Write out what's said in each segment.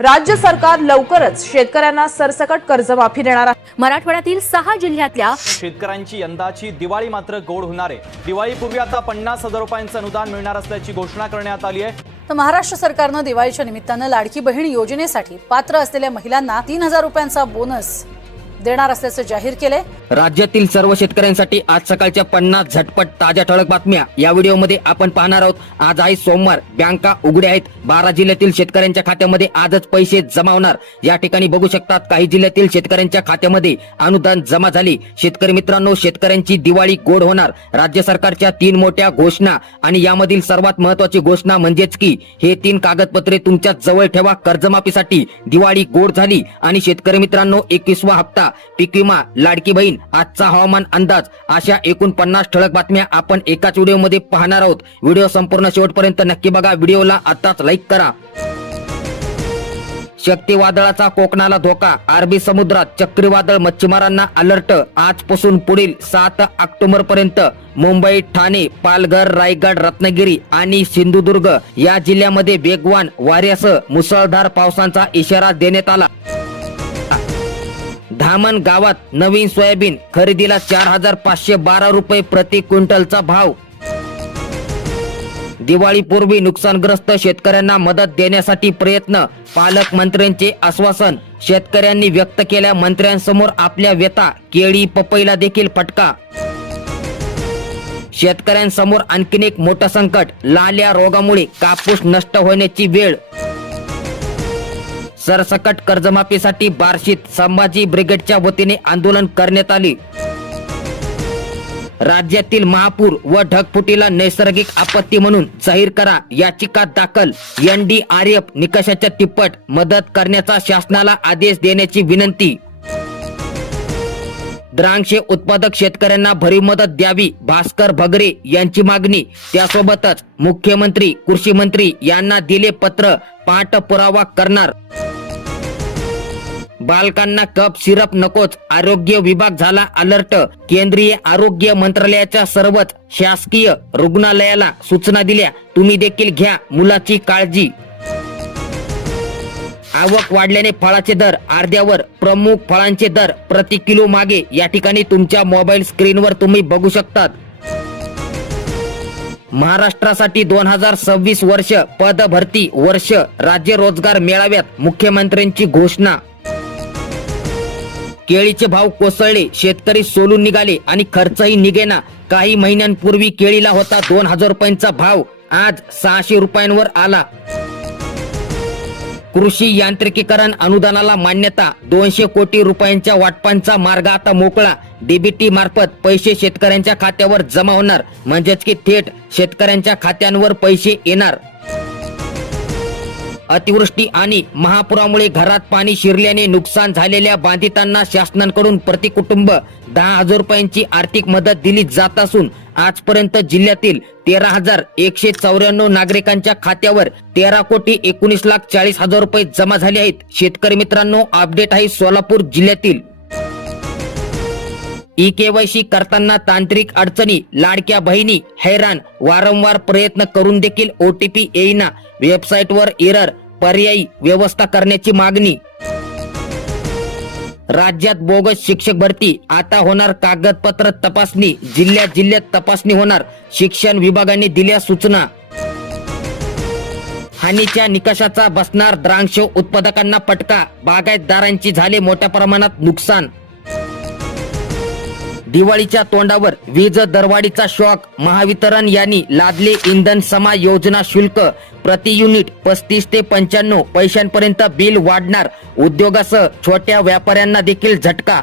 राज्य सरकार लवकरच शेतकऱ्यांना सरसकट कर्जमाफी देणार आहे. मराठवाड्यातील सहा जिल्ह्यातल्या शेतकऱ्यांची यंदाची दिवाळी मात्र गोड होणार आहे. दिवाळीपूर्वी आता पन्नास हजार रुपयांचं अनुदान मिळणार असल्याची घोषणा करण्यात आली आहे. तर महाराष्ट्र सरकारनं दिवाळीच्या निमित्तानं लाडकी बहीण योजनेसाठी पात्र असलेल्या महिलांना तीन हजार रुपयांचा बोनस देणार असल्याचं जाहीर केलंय. राज्यातील सर्व शेतकऱ्यांसाठी आज सकाळच्या पन्नास झटपट ताज्या ठळक बातम्या. या व्हिडिओमध्ये आपण पाहणार आहोत आज आहे सोमवार. बँका उघड्या आहेत. बारा जिल्ह्यातील शेतकऱ्यांच्या खात्यामध्ये आजच पैसे जमा होणार. या ठिकाणी बघू शकतात काही जिल्ह्यातील शेतकऱ्यांच्या खात्यामध्ये अनुदान जमा झाले. शेतकरी मित्रांनो शेतकऱ्यांची दिवाळी गोड होणार. राज्य सरकारच्या तीन मोठ्या घोषणा आणि यामधील सर्वात महत्वाची घोषणा म्हणजेच की हे तीन कागदपत्रे तुमच्या जवळ ठेवा. कर्जमाफीसाठी दिवाळी गोड झाली आणि शेतकरी मित्रांनो एकवीसवा हप्ता पीक विमा लाडकी बहीण आजचा हवामान अंदाज अशा एकूण पन्नास ठळक बातम्या आपण एकाच व्हिडिओमध्ये पाहणार आहोत. व्हिडिओ संपूर्ण शेवटपर्यंत नक्की बघा. व्हिडिओला आताच लाईक करा. चक्रीवादळाचा कोकणाला धोका अरबी समुद्रात चक्रीवादळ मच्छीमारांना अलर्ट आजपासून पुढील सात ऑक्टोबर पर्यंत मुंबई ठाणे पालघर रायगड रत्नागिरी आणि सिंधुदुर्ग या जिल्ह्यामध्ये वेगवान वाऱ्यासह मुसळधार पावसाचा इशारा देण्यात आला. धामण गावात नवीन सोयाबीन खरेदीला चार हजार पाचशे बारा रुपये प्रति क्विंटलचा भाव. दिवाळीपूर्वी नुकसानग्रस्त शेतकऱ्यांना मदत देण्यासाठी प्रयत्न पालकमंत्र्यांचे आश्वासन. शेतकऱ्यांनी व्यक्त केल्या मंत्र्यांसमोर आपल्या व्यथा केळी पपईला देखील फटका. शेतकऱ्यांसमोर आणखीन एक मोठं संकट लाल्या रोगामुळे कापूस नष्ट होण्याची वेळ. सरसकट कर्जमाफीसाठी बार्शीत संभाजी ब्रिगेडच्या वतीने आंदोलन करण्यात आले. राज्यातील महापूर व ढगफुटीला नैसर्गिक आपत्ती म्हणून जाहीर करा याचिका दाखल. एनडीआरएफ निकषाच्या तिप्पट मदत करण्याचा शासनाला आदेश देण्याची विनंती. द्राक्षे उत्पादक शेतकऱ्यांना भरीव मदत द्यावी भास्कर भगरे यांची मागणी. त्यासोबतच मुख्यमंत्री कृषी मंत्री यांना दिले पत्र पाठपुरावा करणार. बालकांना कप सिरप नकोच. आरोग्य विभाग झाला अलर्ट. केंद्रीय आरोग्य मंत्रालयाच्या सर्वच शासकीय रुग्णालयाला सूचना दिल्या. तुम्ही देखील घ्या मुलाची काळजी. आवक वाढल्याने फळाचे दर अर्ध्यावर. प्रमुख फळांचे दर प्रति किलो मागे. या ठिकाणी तुमच्या मोबाईल स्क्रीनवर तुम्ही बघू शकतात. महाराष्ट्रासाठी दोन हजार सव्वीस वर्ष पद भरती वर्ष राज्य रोजगार मेळाव्यात मुख्यमंत्र्यांची घोषणा. केळीचे भाव कोसळले शेतकरी सोलून निघाले आणि खर्चही निघेना. काही महिन्यांपूर्वी केळीला होता दोन हजार रुपयांचा भाव आज सहाशे रुपयांवर आला. कृषी यांत्रिकीकरण अनुदानाला मान्यता दोनशे कोटी रुपयांच्या वाटपांचा मार्ग आता मोकळा. डीबीटी मार्फत पैसे शेतकऱ्यांच्या खात्यावर जमा होणार. म्हणजेच की थेट शेतकऱ्यांच्या खात्यांवर पैसे येणार. अतिवृष्टी आणि महापुरामुळे घरात पाणी शिरल्याने नुकसान झालेल्या बाधितांना शासनाकडून प्रति कुटुंब दहा हजार रुपयांची आर्थिक मदत दिली जात असून आजपर्यंत जिल्ह्यातील तेरा हजार एकशे चौऱ्याण्णव नागरिकांच्या खात्यावर तेरा कोटी एकोणीस लाख चाळीस हजार रुपये जमा झाले आहेत. शेतकरी मित्रांनो अपडेट आहे सोलापूर जिल्ह्यातील ई केवायसी करताना तांत्रिक अडचणी लाडक्या बहिणी हैराण वारंवार प्रयत्न करून देखील ओटीपी येईना. वेबसाईटवर इरर पर्यायी व्यवस्था करण्याची मागणी. राज्यात बोगस शिक्षक भरती आता होणार कागदपत्र तपासणी जिल्ह्यात जिल्ह्यात तपासणी होणार शिक्षण विभागाने दिल्या सूचना. हानीच्या निकषाचा बसणार द्रांक्ष उत्पादकांना पटका बागायतदारांची झाले मोठ्या प्रमाणात नुकसान. दिवाळीच्या तोंडावर वीज दरवाढीचा शॉक. महावितरण यांनी लादले इंधन समा योजना शुल्क. प्रति युनिट पस्तीस ते पंच्याण्णव पैशांपर्यंत बिल वाढणार. उद्योगासह छोट्या व्यापाऱ्यांना देखील झटका.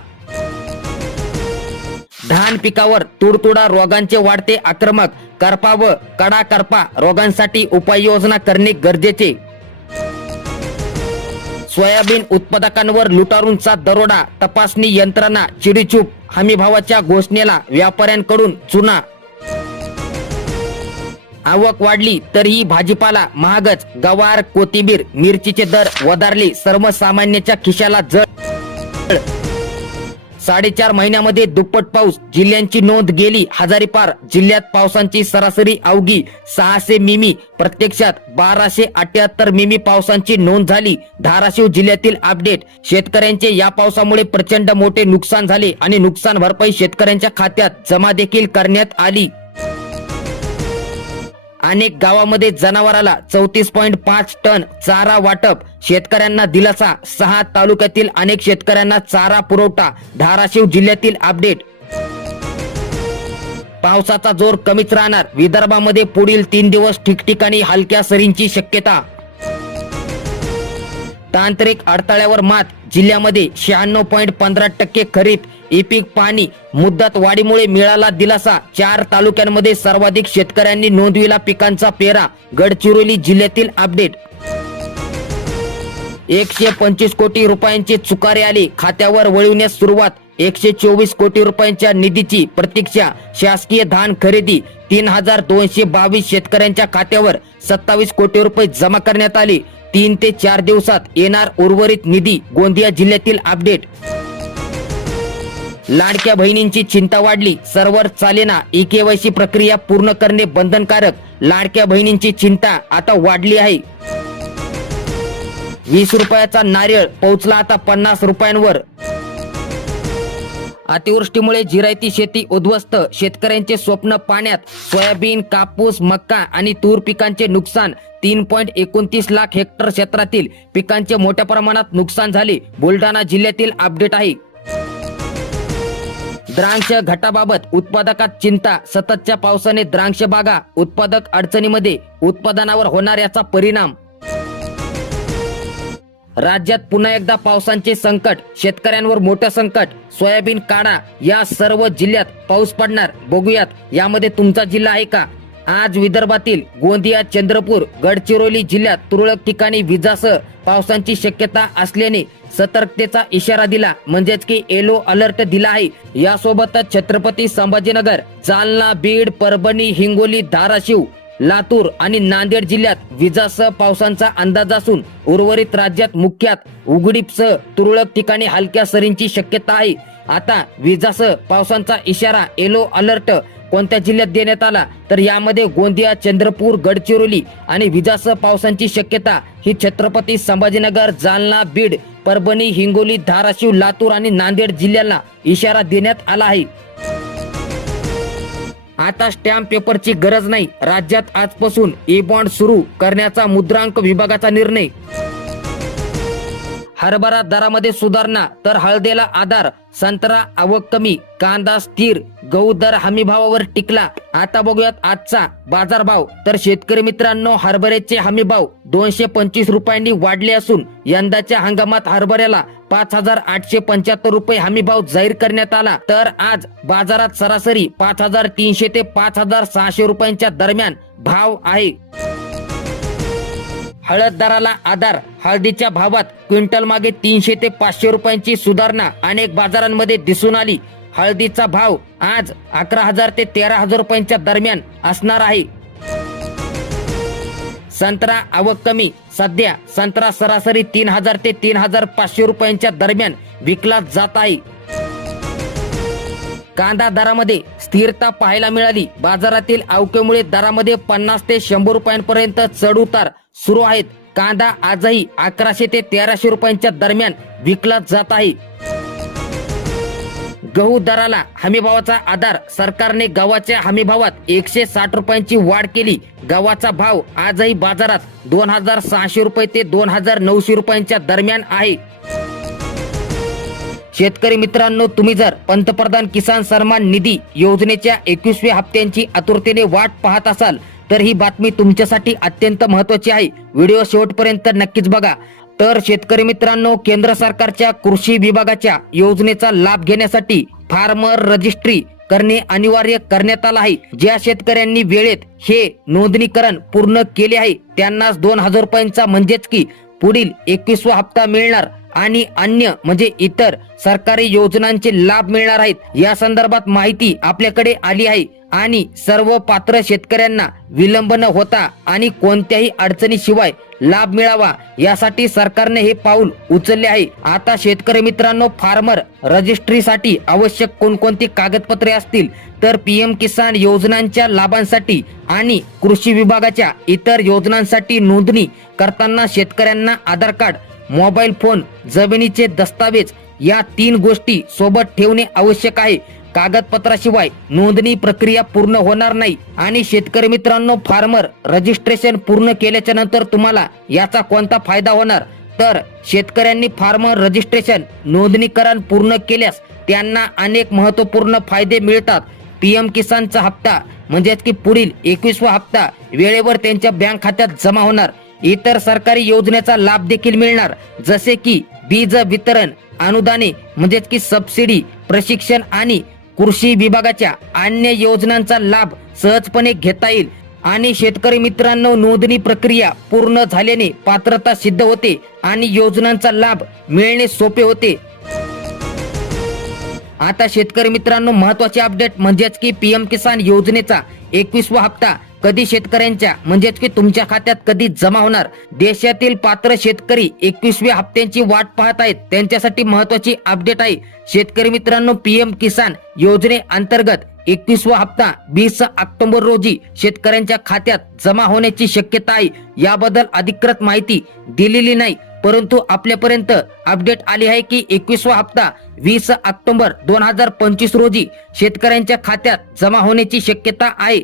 धान पिकावर तुडतुडा रोगांचे वाढते आक्रमक. करपा व कडा करपा रोगांसाठी उपाययोजना करणे गरजेचे. सोयाबीन उत्पादकांवर लुटारूंचा दरोडा. तपासणी यंत्रणा चिडीचूप. हमीभावाच्या घोषणेला व्यापाऱ्यांकडून चुना. आवक वाढली तरीही भाजीपाला महागच. गवार कोथिंबीर मिरचीचे दर वधारले. सर्वसामान्याच्या खिशाला जळ साडेचार महिन्यामध्ये दुप्पट पाऊस. जिल्ह्यांची नोंद गेली. हजारी पार. जिल्ह्यात पावसांची सरासरी अवघी. सहाशे मिमी. प्रत्यक्षात बाराशे अठ्याहत्तर मिमी पावसांची नोंद झाली. धाराशिव जिल्ह्यातील अपडेट. शेतकऱ्यांचे या पावसामुळे प्रचंड मोठे नुकसान झाले आणि नुकसान भरपाई शेतकऱ्यांच्या खात्यात जमा देखील करण्यात आली. अनेक गावामध्ये जनावराला चौतीस पॉईंट पाच टन चारा वाटप. शेतकऱ्यांना दिलासा. सहा तालुक्यातील अनेक शेतकऱ्यांना चारा पुरवठा. धाराशिव जिल्ह्यातील अपडेट. पावसाचा जोर कमीच राहणार. विदर्भामध्ये पुढील तीन दिवस ठिकठिकाणी हलक्या सरींची शक्यता. तांत्रिक अडथळ्यावर मात. जिल्ह्यामध्ये शहाण्णव पॉईंट पंधरा टक्के खरीप इपिक पाणी मुद्दत वाढीमुळे मिळाला दिलासा. चार तालुक्यांमध्ये सर्वाधिक शेतकऱ्यांनी नोंदविला पिकांचा पेरा. गडचिरोली जिल्ह्यातील अपडेट. एकशे पंचवीस कोटी रुपयांचे चुकारे आले. खात्यावर वळविण्यास सुरुवात. एकशे चोवीस कोटी रुपयांच्या निधीची प्रतीक्षा. शासकीय धान खरेदी. तीन हजार दोनशे बावीस शेतकऱ्यांच्या खात्यावर सत्तावीस कोटी रुपये जमा करण्यात आले. तीन ते चार दिवसात येणार उर्वरित निधी गोंदिया जिल्ह्यातील अपडेट. लाडक्या बहिणींची चिंता वाढली. सर्व्हर चालेना. ई केवायसी प्रक्रिया पूर्ण करणे बंधनकारक. लाडक्या बहिणींची चिंता आता वाढली आहे. वीस रुपयाचा नारळ पोहोचला आता पन्नास रुपयांवर. अतिवृष्टीमुळे जिरायती शेती उद्ध्वस्त. शेतकऱ्यांचे स्वप्न पाण्यात. सोयाबीन कापूस मक्का आणि तूर पिकांचे नुकसान. तीन पॉईंट एकोणतीस लाख हेक्टर क्षेत्रातील पिकांचे मोठ्या प्रमाणात नुकसान झाले. बुलढाणा जिल्ह्यातील अपडेट आहे. द्राक्ष घटाबाबत उत्पादकात चिंता सततच्या पावसाने द्राक्ष बागा उत्पादक अडचणीमध्ये उत्पादनावर होणार याचा परिणाम. राज्यात पुन्हा एकदा पावसांचे संकट शेतकऱ्यांवर मोठं संकट सोयाबीन काढा या सर्व जिल्ह्यात पाऊस पडणार बघूयात. यामध्ये तुमचा जिल्हा आहे का? आज विदर्भातील गोंदिया चंद्रपूर गडचिरोली जिल्ह्यात तुरळक ठिकाणी विजासह पावसांची शक्यता असल्याने सतर्कतेचा इशारा दिला. म्हणजेच की येलो अलर्ट दिला आहे. यासोबतच छत्रपती संभाजीनगर जालना बीड परभणी हिंगोली धाराशिव लातूर आणि नांदेड जिल्ह्यात विजासह पावसांचा अंदाज असून उर्वरित राज्यात मुख्यात उघडीपसह तुरळक ठिकाणी हलक्या सरींची शक्यता आहे. आता विजासह पावसांचा इशारा येलो अलर्ट कोणत्या जिल्ह्यात देण्यात आला तर यामध्ये गोंदिया चंद्रपूर गडचिरोली आणि विजासह पावसांची शक्यता ही छत्रपती संभाजीनगर जालना बीड परभणी हिंगोली धाराशिव लातूर आणि नांदेड जिल्ह्याला इशारा देण्यात आला आहे. आता स्टॅम्प पेपरची गरज नाही. राज्यात आजपासून ई बॉन्ड सुरू करण्याचा मुद्रांक विभागाचा निर्णय. हरभरा दरामध्ये सुधारणा तर हळदेला आधार संत्रा आवक कमी कांदा स्थिर गहू दर हमी भावावर टिकला. आता बघूयात आजचा बाजारभाव. तर शेतकरी मित्रांनो हरभऱ्याचे हमी भाव दोनशे पंचवीस रुपयांनी वाढले असून यंदाच्या हंगामात हरभऱ्याला पाच हजार आठशे पंच्याहत्तर रुपये हमी भाव जाहीर करण्यात आला. तर आज बाजारात सरासरी पाच हजार तीनशे ते पाच हजार सहाशे रुपयांच्या दरम्यान भाव आहे. हळद दराला आधार हळदीच्या भावात क्विंटल मागे तीनशे ते पाचशे रुपयांची सुधारणा अनेक बाजारांमध्ये दिसून आली. हळदीचा भाव आज अकरा हजार ते तेरा हजार रुपयांच्या दरम्यान असणार आहे. संत्रा आवक कमी सध्या संत्रा सरासरी तीन हजार ते तीन हजार पाचशे रुपयांच्या दरम्यान विकला जात आहे. कांदा दरामध्ये स्थिरता पाहायला मिळाली. बाजारातील अवकेमुळे दरामध्ये पन्नास ते शंभर रुपयांपर्यंत चढ उतार सुरू आहेत. कांदा आजही अकराशे ते तेराशे रुपयांच्या दरम्यान विकला जात आहे. गहू दराला हमीभावाचा आधार. सरकारने गव्हाच्या हमीभावात एकशे साठ रुपयांची वाढ केली. गव्हाचा भाव आजही बाजारात दोन हजार सहाशे रुपये ते दोन हजार नऊशे रुपयांच्या दरम्यान आहे. शेतकरी मित्रांनो तुम्ही जर पंतप्रधान किसान सन्मान निधी योजनेच्या एकवीसव्या हप्त्यांची आतुरतेने वाट पाहत असाल तर ही बातमी तुमच्यासाठी अत्यंत महत्वाची आहे. व्हिडिओ शेवटपर्यंत नक्कीच बघा. तर शेतकरी मित्रांनो केंद्र सरकारच्या कृषी विभागाच्या योजनेचा लाभ घेण्यासाठी फार्मर रजिस्ट्री करणे अनिवार्य करण्यात आलं आहे. ज्या शेतकऱ्यांनी वेळेत हे नोंदणीकरण पूर्ण केले आहे त्यांनाच दोन हजार रुपयांचा म्हणजेच की पुढील एकवीसवा हप्ता मिळणार. आणि अन्य म्हणजे इतर सरकारी योजनांचे लाभ मिळणार आहेत. या संदर्भात माहिती आपल्याकडे आली आहे. आणि सर्व पात्र शेतकऱ्यांना विलंब न होता आणि कोणत्याही अडचणीशिवाय लाभ मिळावा यासाठी सरकारने हे पाऊल उचलले आहे. आता शेतकरी मित्रांनो फार्मर रजिस्ट्रीसाठी आवश्यक कोणकोणती कागदपत्रे असतील तर पीएम किसान योजनांच्या लाभांसाठी आणि कृषी विभागाच्या इतर योजनांसाठी नोंदणी करताना शेतकऱ्यांना आधार कार्ड मोबाईल फोन जमिनीचे दस्तावेज या तीन गोष्टी सोबत ठेवणे आवश्यक आहे. कागदपत्राशिवाय नोंदणी प्रक्रिया पूर्ण होणार नाही. आणि शेतकरी मित्रांनो फार्मर रजिस्ट्रेशन पूर्ण केल्याच्यानंतर तुम्हाला याचा कोणता फायदा होणार? तर शेतकऱ्यांनी फार्मर रजिस्ट्रेशन नोंदणीकरण पूर्ण केल्यास त्यांना अनेक महत्त्वपूर्ण फायदे मिळतात. पीएम किसानचा हप्ता म्हणजेच की पुढील एकवीसवा हप्ता वेळेवर त्यांच्या बँक खात्यात जमा होणार. इतर सरकारी योजनेचा लाभ देखील मिळणार. जसे की बीज वितरण अनुदाने म्हणजेच की सबसिडी प्रशिक्षण आणि कृषी विभागाच्या अन्य योजनांचा लाभ सहजपणे घेता येईल. आणि शेतकरी मित्रांनो नोंदणी प्रक्रिया पूर्ण झाल्याने पात्रता सिद्ध होते आणि योजनांचा लाभ मिळणे सोपे होते. आता शेतकरी मित्रांनो महत्त्वाचे अपडेट म्हणजेच की पीएम किसान योजनेचा एकवीसवा हप्ता कधी शेतकऱ्यांच्या म्हणजेच की तुमच्या खात्यात कधी जमा होणार? देशातील पात्र शेतकरी एकवीसव्या हप्त्यांची वाट पाहत आहेत. त्यांच्यासाठी महत्वाची अपडेट आहे. शेतकरी मित्रांनो पीएम किसान योजने अंतर्गत एकवीसवा हप्ता वीस ऑक्टोबर रोजी शेतकऱ्यांच्या खात्यात जमा होण्याची शक्यता आहे. याबद्दल अधिकृत माहिती दिलेली नाही. परंतु आपल्यापर्यंत अपडेट आली आहे की एकवीसवा हप्ता वीस ऑक्टोबर दोन हजार पंचवीस रोजी शेतकऱ्यांच्या खात्यात जमा होण्याची शक्यता आहे.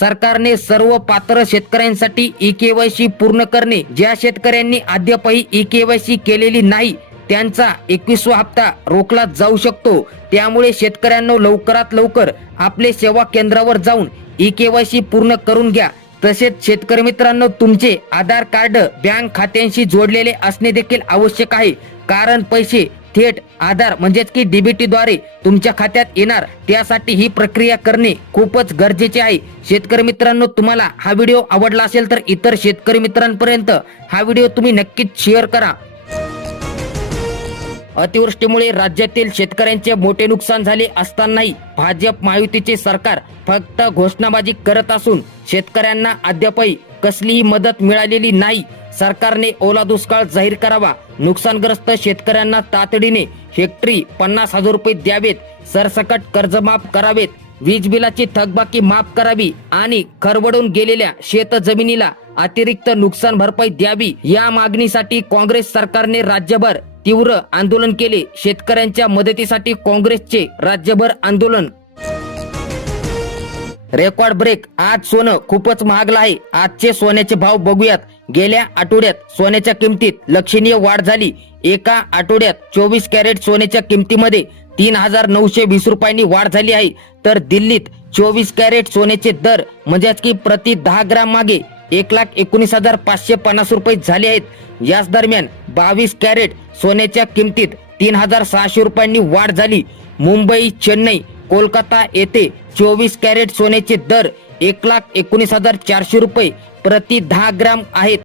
सरकारने सर्व पात्र शेतकऱ्यांसाठी ई केवायसी पूर्ण करणे ज्या शेतकऱ्यांनी अद्यापही ई केवायसी केलेली नाही त्यांचा एकवीसवा हप्ता रोखला जाऊ शकतो. त्यामुळे शेतकऱ्यांना लवकरात लवकर आपले सेवा केंद्रावर जाऊन ई केवायसी पूर्ण करून घ्या. तसेच शेतकरी मित्रांनो तुमचे आधार कार्ड बँक खात्यांशी जोडलेले असणे देखील आवश्यक आहे. कारण पैसे थेट आधार म्हणजेच की डीबीटी द्वारे तुमच्या खात्यात येणार त्यासाठी ही प्रक्रिया करणे खूपच गरजेचे आहे. शेतकरी मित्रांनो तुम्हाला हा व्हिडिओ आवडला असेल तर इतर शेतकरी मित्रांपर्यंत हा व्हिडिओ तुम्ही नक्कीच शेअर करा. अतिवृष्टीमुळे राज्यातील शेतकऱ्यांचे मोठे नुकसान झाले असतानाही भाजप महायुतीचे सरकार फक्त घोषणाबाजी करत असून शेतकऱ्यांना अद्यापही कसलीही मदत मिळालेली नाही. सरकारने ओला दुष्काळ जाहीर करावा. नुकसानग्रस्त शेतकऱ्यांना तातडीने हेक्टरी पन्नास हजार रुपये द्यावेत. सरसकट कर्ज माफ करावेत. वीज बिलाची थकबाकी माफ करावी आणि खरवडून गेलेल्या शेत जमिनीला अतिरिक्त नुकसान भरपाई द्यावी या मागणीसाठी काँग्रेस सरकारने राज्यभर तीव्र आंदोलन केले. शेतकऱ्यांच्या मदतीसाठी काँग्रेसचे राज्यभर आंदोलन. Record break. आज सोनं खूपच महागलं आहे. आजचे सोन्याचे भाव बघूयात. गेल्या आठवड्यात सोन्याच्या किमतीत लक्षणीय वाढ झाली. एका आठवड्यात चोवीस कॅरेट सोन्याच्या किमतीमध्ये तीन हजार नऊशे वीस रुपयांनी वाढ झाली आहे. तर दिल्लीत चोवीस कॅरेट सोन्याचे दर म्हणजेच की प्रति दहा ग्राम मागे. एक लाख एकोणीस हजार पाचशे पन्नास रुपये झाले आहेत. याच दरम्यान बावीस कॅरेट सोन्याच्या किमतीत तीन हजार सहाशे रुपयांनी वाढ झाली. मुंबई चेन्नई कोलकाता येथे चोवीस कॅरेट सोन्याचे दर एक लाख एकोणीस हजार चारशे रुपये प्रति दहा ग्राम आहेत.